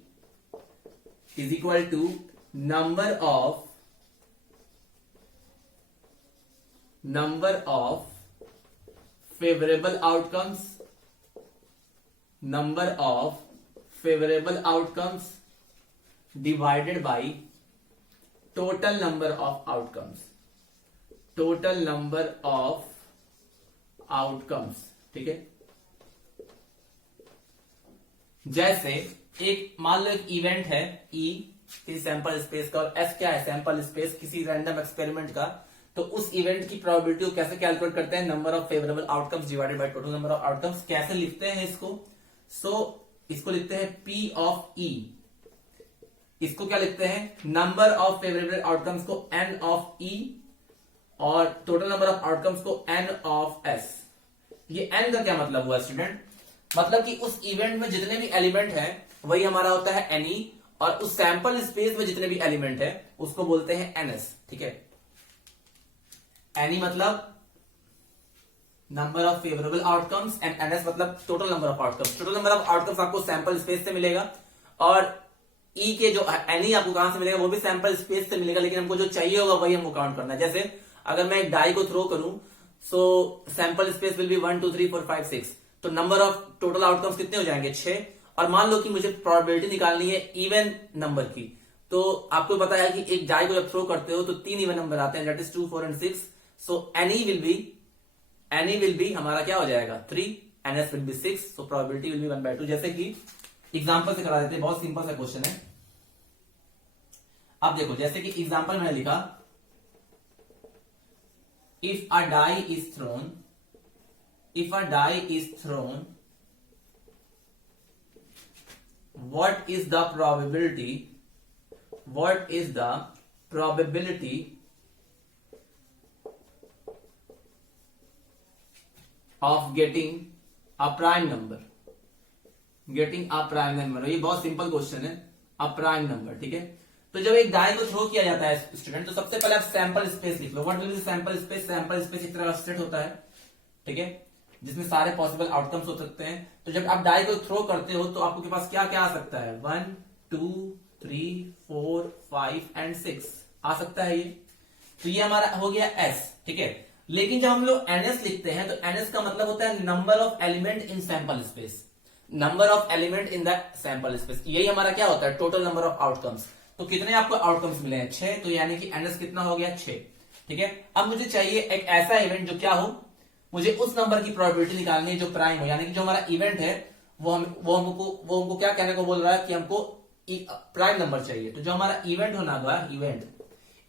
is equal to number of favorable outcomes divided by total number of outcomes। ठीक है, जैसे एक मान लो एक event है E किसी sample space का और S क्या है, सैंपल स्पेस किसी रैंडम एक्सपेरिमेंट का, तो उस इवेंट की प्रोबेबिलिटी को कैसे कैलकुलेट करते हैं, number of favourable outcomes divided by total number of outcomes. कैसे लिखते हैं इसको, इसको लिखते हैं P ऑफ E। इसको क्या लिखते हैं, नंबर ऑफ फेवरेबल आउटकम्स को N ऑफ E और टोटल नंबर ऑफ आउटकम्स को N ऑफ S। ये N का क्या मतलब हुआ स्टूडेंट, मतलब कि उस इवेंट में जितने भी एलिमेंट हैं वही हमारा होता है NE, और उस सैंपल स्पेस में जितने भी एलिमेंट है उसको बोलते हैं NS। ठीक है, NE मतलब number of favourable outcomes and NS मतलब total number of outcomes. Total number of outcomes आपको सैंपल स्पेस से मिलेगा और ई के जो एनी आपको कहां से मिलेगा, वो भी सैंपल स्पेस से मिलेगा, लेकिन हमको जो चाहिए होगा वही हमको काउंट करना है। जैसे अगर मैं एक डाई को थ्रो करूं, सो सैंपल स्पेस विल बी 1 2 3 4 5 6, तो नंबर ऑफ टोटल आउटकम्स कितने हो जाएंगे 6। और मान लो कि मुझे प्रोबेबिलिटी निकालनी है इवन नंबर की, तो आपको पता है कि एक डाई को जब थ्रो करते हो तो 3 इवन नंबर आते हैं, that is 2 4 and 6। So any will be हमारा क्या हो जाएगा 3, NS will be 6, so probability will be 1/2। जैसे कि एग्जांपल से करा देते हैं, बहुत सिंपल सा क्वेश्चन है। आप देखो, जैसे कि एग्जांपल मैंने लिखा, if a die is thrown, what is the probability of getting a prime number? ये बहुत सिंपल क्वेश्चन है, अ प्राइम नंबर, ठीक है। तो जब एक डाई को थ्रो किया जाता है स्टूडेंट, तो सबसे पहले आप सैंपल स्पेस लिख लो। What will be sample space? Sample space एक तरह का सेट होता है, ठीक है, जिसमें सारे पॉसिबल आउटकम्स हो सकते हैं। तो जब आप डाई को थ्रो करते हो तो आपके पास क्या क्या आ सकता है, 1 2 3 4 5 एंड 6 आ सकता है ये। तो ये हमारा हो गया एस, ठीक है। लेकिन जब हम लोग एनएस लिखते हैं तो एनएस का मतलब होता है number of element in sample space, number of element in the sample space. यही हमारा क्या होता है, टोटल नंबर ऑफ आउटकम्स। तो कितने आपको आउटकम्स मिले हैं 6, तो यानी कि एनएस कितना हो गया 6, ठीक है। अब मुझे चाहिए एक ऐसा इवेंट जो क्या हो, मुझे उस नंबर की प्रोबेबिलिटी निकालनी है जो प्राइम हो, यानी कि जो हमारा इवेंट है वो हमको क्या कहने को बोल रहा है कि हमको प्राइम नंबर चाहिए। तो जो हमारा इवेंट होना होगा,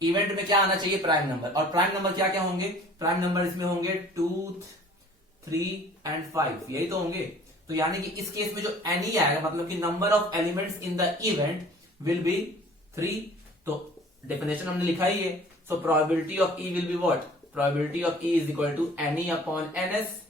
इवेंट में क्या आना चाहिए, प्राइम नंबर। और प्राइम नंबर क्या क्या होंगे, प्राइम नंबर इसमें होंगे 2 3 एंड 5, यही तो होंगे। तो यानी कि इस केस में जो एनी आएगा, मतलब कि number of elements in the event will be 3। तो डेफिनेशन हमने लिखा ही है, so probability of E will be what, probability of E is equal to n E upon n S,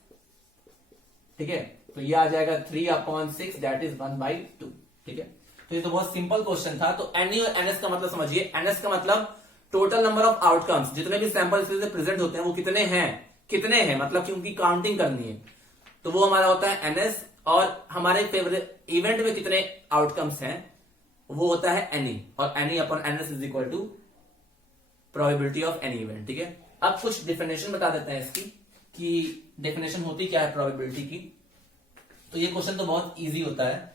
ठीक है। तो ये आ जाएगा 3/6, दैट इज 1/2, ठीक है। तो ये तो बहुत सिंपल क्वेश्चन था। तो एनी और एनएस का मतलब समझिए, एनएस का मतलब टोटल नंबर ऑफ आउटकम्स, जितने भी सैंपल स्पेस में प्रेजेंट होते हैं वो कितने हैं, मतलब कि उनकी काउंटिंग करनी है, तो वो हमारा होता है एनएस। और हमारे फेवरेट इवेंट में कितने आउटकम्स हैं वो होता है एनी, और n E upon n S is equal to probability of any event, ठीक है। अब कुछ डेफिनेशन बता देते हैं इसकी कि डेफिनेशन होती क्या है प्रोबेबिलिटी की। तो ये क्वेश्चन तो बहुत इजी होता है,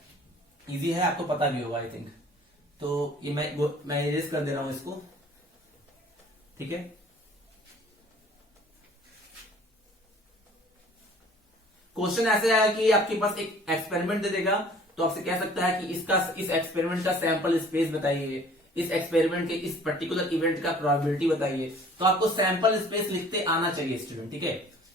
इजी है, आपको पता भी होगा आई थिंक। तो ये मैं इरेज कर दे रहा हूं इसको, ठीक है। क्वेश्चन ऐसे आया कि आपके पास एक एक्सपेरिमेंट दे देगा, तो आपसे कह सकता है कि इस एक्सपेरिमेंट का सैंपल स्पेस बताइए, इस एक्सपेरिमेंट के इस पर्टिकुलर इवेंट का प्रोबेबिलिटी बताइए। तो आपको सैंपल स्पेस लिखते आना चाहिए स्टूडेंट, ठीक है।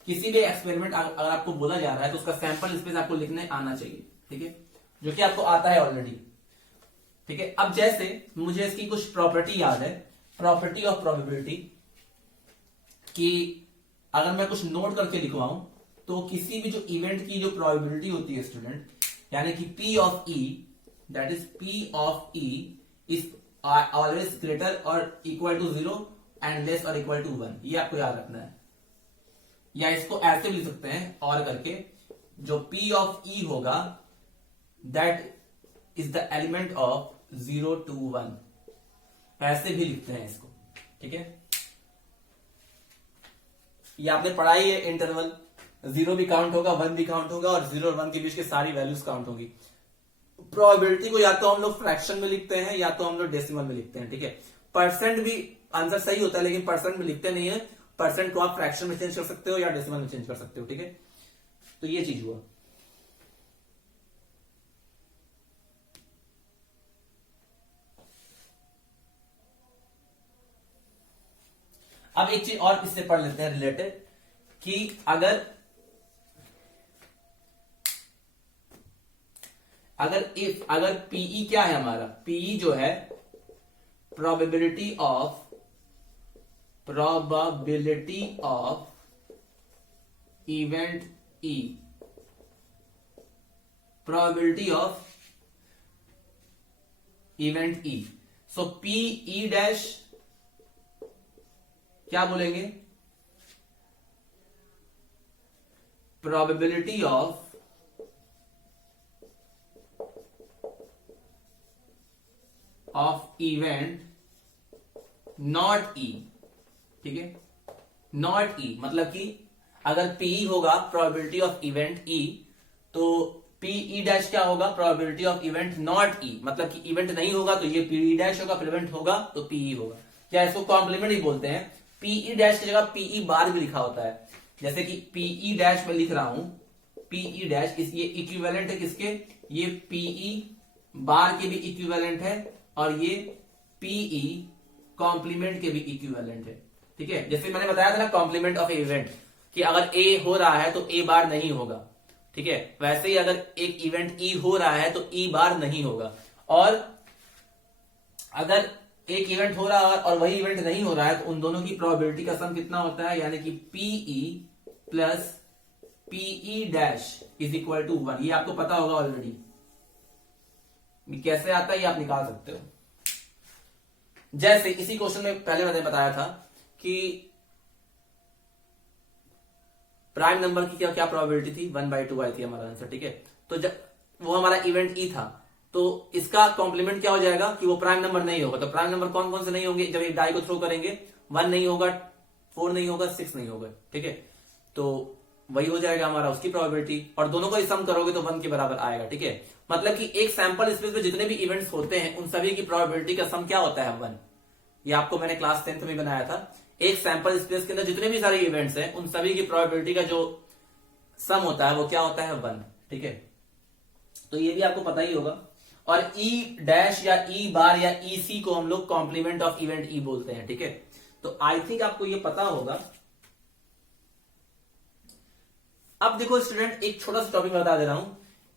किसी भी एक्सपेरिमेंट अगर आपको बोला जा रहा है तो उसका सैंपल स्पेस आपको लिखने आना चाहिए, ठीक है, जो कि आपको आता है ऑलरेडी, ठीक है। अब जैसे मुझे इसकी कुछ प्रॉपर्टी याद है, प्रॉपर्टी ऑफ प्रोबेबिलिटी, कि अगर मैं कुछ नोट करके लिखवाऊं तो किसी भी जो इवेंट की जो प्रोबेबिलिटी होती है स्टूडेंट, यानी कि P of E, that is P of E is always greater और इक्वल टू 0 एंड लेस और इक्वल टू 1, ये आपको याद रखना है। या इसको ऐसे भी लिख सकते हैं और करके, जो P ऑफ E होगा that is the element of 0 to 1, ऐसे भी लिखते हैं इसको, ठीक है। ये आपने पढ़ा ही है, इंटरवल 0 भी काउंट होगा, 1 भी काउंट होगा, और 0 और 1 के बीच की सारी वैल्यूज काउंट होगी। प्रोबेबिलिटी को या तो हम लोग फ्रैक्शन में लिखते हैं या तो हम लोग डेसिमल में लिखते हैं, ठीक है। परसेंट भी आंसर सही होता है, लेकिन परसेंट में लिखते नहीं है। परसेंट को आप फ्रैक्शन में चेंज कर सकते हो या डेसिमल में चेंज कर सकते हो, ठीक है। तो ये चीज हुआ। अब एक चीज और इससे पढ़ लेते हैं रिलेटेड, कि अगर पीई क्या है हमारा, पीई जो है probability of event E, probability of event E. So PE dash क्या बोलेंगे, probability of of event not E, ठीक है, नॉट ई मतलब कि अगर पीई होगा प्रोबेबिलिटी ऑफ इवेंट ई, तो पीई डैश क्या होगा, प्रोबेबिलिटी ऑफ इवेंट नॉट ई, मतलब कि इवेंट नहीं होगा तो ये पीई डैश होगा, फिर इवेंट होगा तो पीई होगा। क्या इसको कॉम्प्लीमेंट ही बोलते हैं। पीई डैश की जगह पीई बार भी लिखा होता है, जैसे कि पीई डैश में लिख रहा हूं, पीई डैश इस ये इक्विवेलेंट है किसके, ये पीई बार के भी इक्विवेलेंट है और ये पीई कॉम्प्लीमेंट के भी इक्विवेलेंट है, ठीक है। जैसे मैंने बताया था ना कॉम्प्लीमेंट ऑफ इवेंट कि अगर ए हो रहा है तो ए बार नहीं होगा, ठीक है, वैसे ही अगर एक इवेंट ई हो रहा है तो ई बार नहीं होगा। और अगर एक इवेंट हो रहा है और वही इवेंट नहीं हो रहा है तो उन दोनों की प्रोबेबिलिटी का सम कितना होता है, यानी कि P E plus P E dash is equal to 1। ये आपको पता होगा ऑलरेडी, कैसे आता है ये आप निकाल सकते हो। जैसे इसी क्वेश्चन में पहले मैंने बताया था कि प्राइम नंबर की क्या क्या प्रोबेबिलिटी थी, 1/2 आई थी हमारा आंसर, ठीक है। तो जब वो हमारा इवेंट ई था तो इसका कॉम्प्लीमेंट क्या हो जाएगा कि वो प्राइम नंबर नहीं होगा। तो प्राइम नंबर कौन कौन से नहीं होंगे, जब एक डाई को थ्रो करेंगे 1 नहीं होगा, 4 नहीं होगा, 6 नहीं होगा, ठीक है। तो वही हो जाएगा हमारा उसकी प्रोबेबिलिटी, और दोनों को सम करोगे तो 1 के बराबर आएगा, ठीक है। मतलब कि एक सैंपल स्पेस में जितने भी इवेंट्स होते हैं उन सभी की प्रोबेबिलिटी का सम क्या होता है, 1। ये आपको मैंने क्लास 10th में बनाया था। एक सैंपल स्पेस के अंदर जितने भी सारे इवेंट्स हैं उन सभी की प्रोबेबिलिटी का जो सम होता है वो क्या होता है, 1, ठीक है। तो ये भी आपको पता ही होगा। और ई डैश या ई बार या ई सी को हम लोग कॉम्प्लीमेंट ऑफ इवेंट ई बोलते हैं, ठीक है। तो आई थिंक आपको ये पता होगा। अब देखो स्टूडेंट, एक छोटा सा टॉपिक बता दे रहा हूं,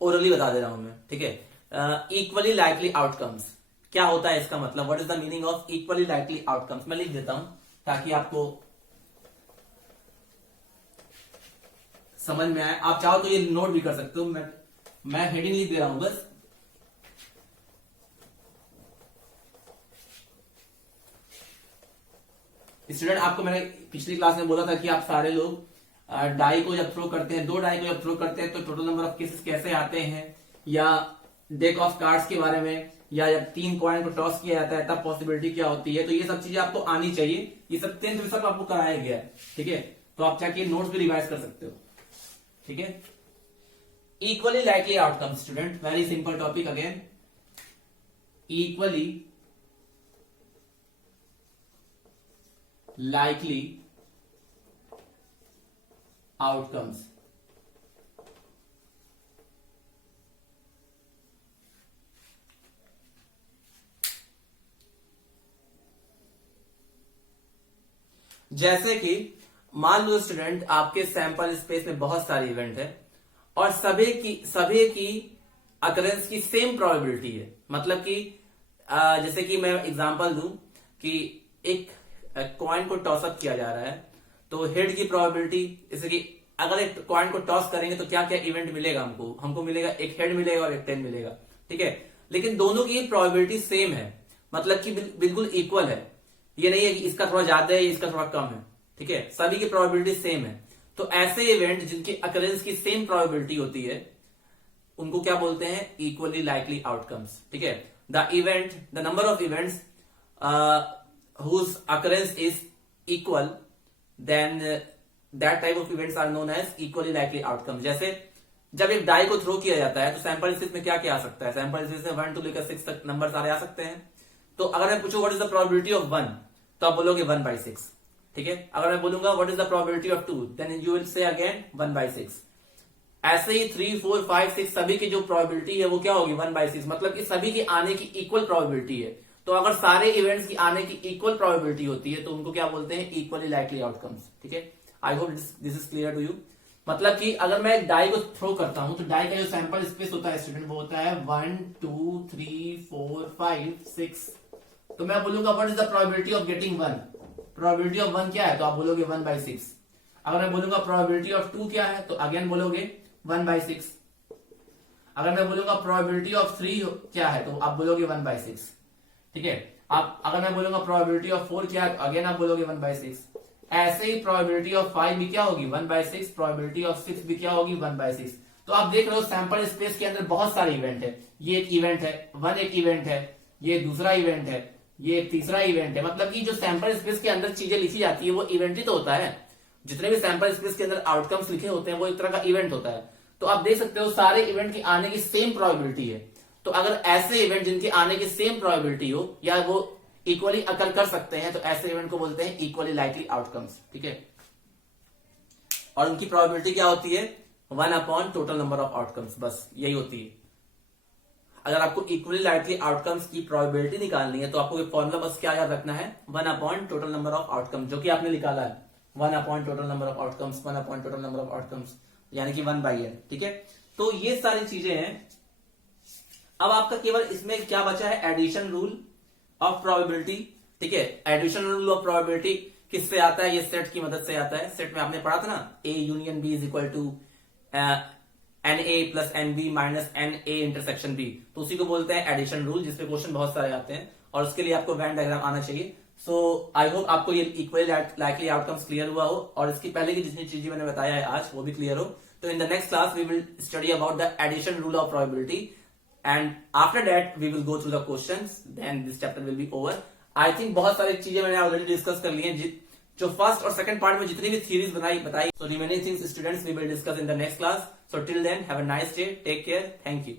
ओरली बता दे रहा हूं मैं, ठीक है। इक्वली लाइकली आउटकम्स क्या होता है, इसका मतलब what is the meaning of equally likely outcomes. मैं लिख देता हूं ताकि आपको समझ में आए। आप चाहो तो ये नोट भी कर सकते हो, मैं हेडिंग लिख दे रहा हूं बस। स्टूडेंट, आपको मैंने पिछली क्लास में बोला था कि आप सारे लोग डाई को जब थ्रो करते हैं, 2 डाई को जब थ्रो करते हैं तो टोटल नंबर ऑफ केसेस कैसे आते हैं, या डेक ऑफ कार्ड्स के बारे में, या जब 3 कॉइन को टॉस किया जाता है तब पॉसिबिलिटी क्या होती है। तो ये सब चीजें आपको आनी चाहिए, ये सब 10th में सब आपको कराया गया है, ठीक है। तो आप चाहे नोट्स भी रिवाइज कर सकते हो, ठीक है। Equally likely outcome student, very simple topic again. Equally likely outcomes, जैसे कि मान लो स्टूडेंट आपके सैंपल स्पेस में बहुत सारे इवेंट है और सभी की अकरेंस की सेम प्रोबेबिलिटी है। मतलब कि जैसे कि मैं एग्जांपल दूं कि एक कॉइन को टॉस अप किया जा रहा है, तो हेड की प्रोबेबिलिटी, जैसे कि अगर एक कॉइन को टॉस करेंगे तो क्या क्या इवेंट मिलेगा, हमको मिलेगा एक हेड मिलेगा और एक टेन मिलेगा, ठीक है। लेकिन दोनों की प्रोबेबिलिटी सेम है, मतलब कि बिल्कुल इक्वल है। ये नहीं है कि इसका थोड़ा ज्यादा है इसका थोड़ा कम है, ठीक है। सभी की प्रोबेबिलिटी सेम है। तो ऐसे इवेंट जिनकी अकरेंस की सेम प्रोबेबिलिटी होती है उनको क्या बोलते हैं, इक्वली लाइकली आउटकम्स, ठीक है। The number of events whose occurrence is equal, then that type of events are known as equally likely outcomes। जैसे जब एक डाई को थ्रो किया जाता है तो सैंपल स्पेस में क्या क्या आ सकता है, सैंपल स्पेस में 1 to लेकर 6 तक नंबर सारे आ सकते हैं। तो अगर मैं पूछूं what is the probability of 1, तो आप बोलोगे 1/6, ठीक है। अगर मैं बोलूंगा what is the probability of 2, then you will say again 1/6। ऐसे ही 3, 4, 5, 6 सभी की जो प्रोबेबिलिटी है वो क्या होगी, 1/6। मतलब कि सभी की आने की इक्वल प्रोबेबिलिटी है। तो अगर सारे इवेंट्स की आने की इक्वल प्रोबेबिलिटी होती है तो उनको क्या बोलते हैं, इक्वली लाइकली आउटकम्स, ठीक है। I hope this is clear to you. मतलब कि अगर मैं एक डाई को थ्रो करता हूं तो डाई का जो सैंपल स्पेस होता है स्टूडेंट वो होता है 1, 2, 3, 4, 5, 6। तो मैं बोलूंगा what is the probability of getting 1, probability of 1 क्या है, तो आप बोलोगे 1/6। अगर मैं बोलूंगा प्रोबेबिलिटी ऑफ 2 क्या है, तो अगेन बोलोगे 1/6। अगर मैं बोलूंगा प्रोबेबिलिटी ऑफ 3 क्या है, तो आप बोलोगे 1/6, ठीक है। आप अगर मैं बोलूंगा प्रोबेबिलिटी ऑफ 4 क्या है, अगेन आप बोलोगे 1/6। ऐसे ही प्रोबेबिलिटी ऑफ 5 भी क्या होगी, 1/6। प्रोबेबिलिटी ऑफ 6 भी क्या होगी, 1/6। तो आप देख रहे हो सैंपल स्पेस के अंदर बहुत सारे इवेंट है। ये एक इवेंट है, 1 एक इवेंट है, ये दूसरा इवेंट है, ये तीसरा इवेंट है। मतलब कि जो सैंपल स्पेस के अंदर चीजें लिखी जाती है वो इवेंट ही तो होता है। जितने भी सैंपल स्पेस के अंदर आउटकम्स लिखे होते हैं वो एक तरह का इवेंट होता है। तो आप देख सकते हो सारे इवेंट की आने की सेम प्रोबेबिलिटी है। तो अगर ऐसे इवेंट जिनके आने की सेम प्रोबेबिलिटी हो या वो इक्वली अकर कर सकते हैं तो ऐसे इवेंट को बोलते हैं इक्वली लाइकली आउटकम्स। ठीक है, और उनकी प्रोबेबिलिटी क्या होती है? 1 upon total number of outcomes, बस यही होती है। अगर आपको इक्वली लाइकली आउटकम्स की प्रोबेबिलिटी निकालनी है तो आपको एक फॉर्मूला बस क्या याद रखना है? 1 upon total number of outcomes, जो कि आपने निकाला है 1 upon total number of outcomes, 1 upon total number of outcomes, यानी कि 1/n। ठीक है, तो ये सारी चीजें हैं। अब आपका केवल इसमें क्या बचा है? Addition rule of probability. ठीक है, एडिशन रूल ऑफ प्रोबेबिलिटी किससे आता है? ये सेट की मदद से आता है। सेट में आपने पढ़ा था ना, A union B is equal to n A plus n B minus n A intersection B. तो उसी को बोलते हैं एडिशन रूल, जिसपे क्वेश्चन बहुत सारे आते हैं और उसके लिए आपको वेन डायग्राम आना चाहिए। सो आई होप आपको ये इक्वली लाइकली आउटकम्स क्लियर हुआ हो और इसकी पहले की जितनी चीजें मैंने बताया है आज वो भी क्लियर हो। तो in the next class we will study about the addition rule of probability and after that we will go through the questions, then this chapter will be over. I think बहुत सारी चीजें मैंने already discuss कर ली हैं। जो first और second part में जितनी भी थ्योरीज बताई, so remaining things students we will discuss in the next class. So till then, have a nice day, take care, thank you.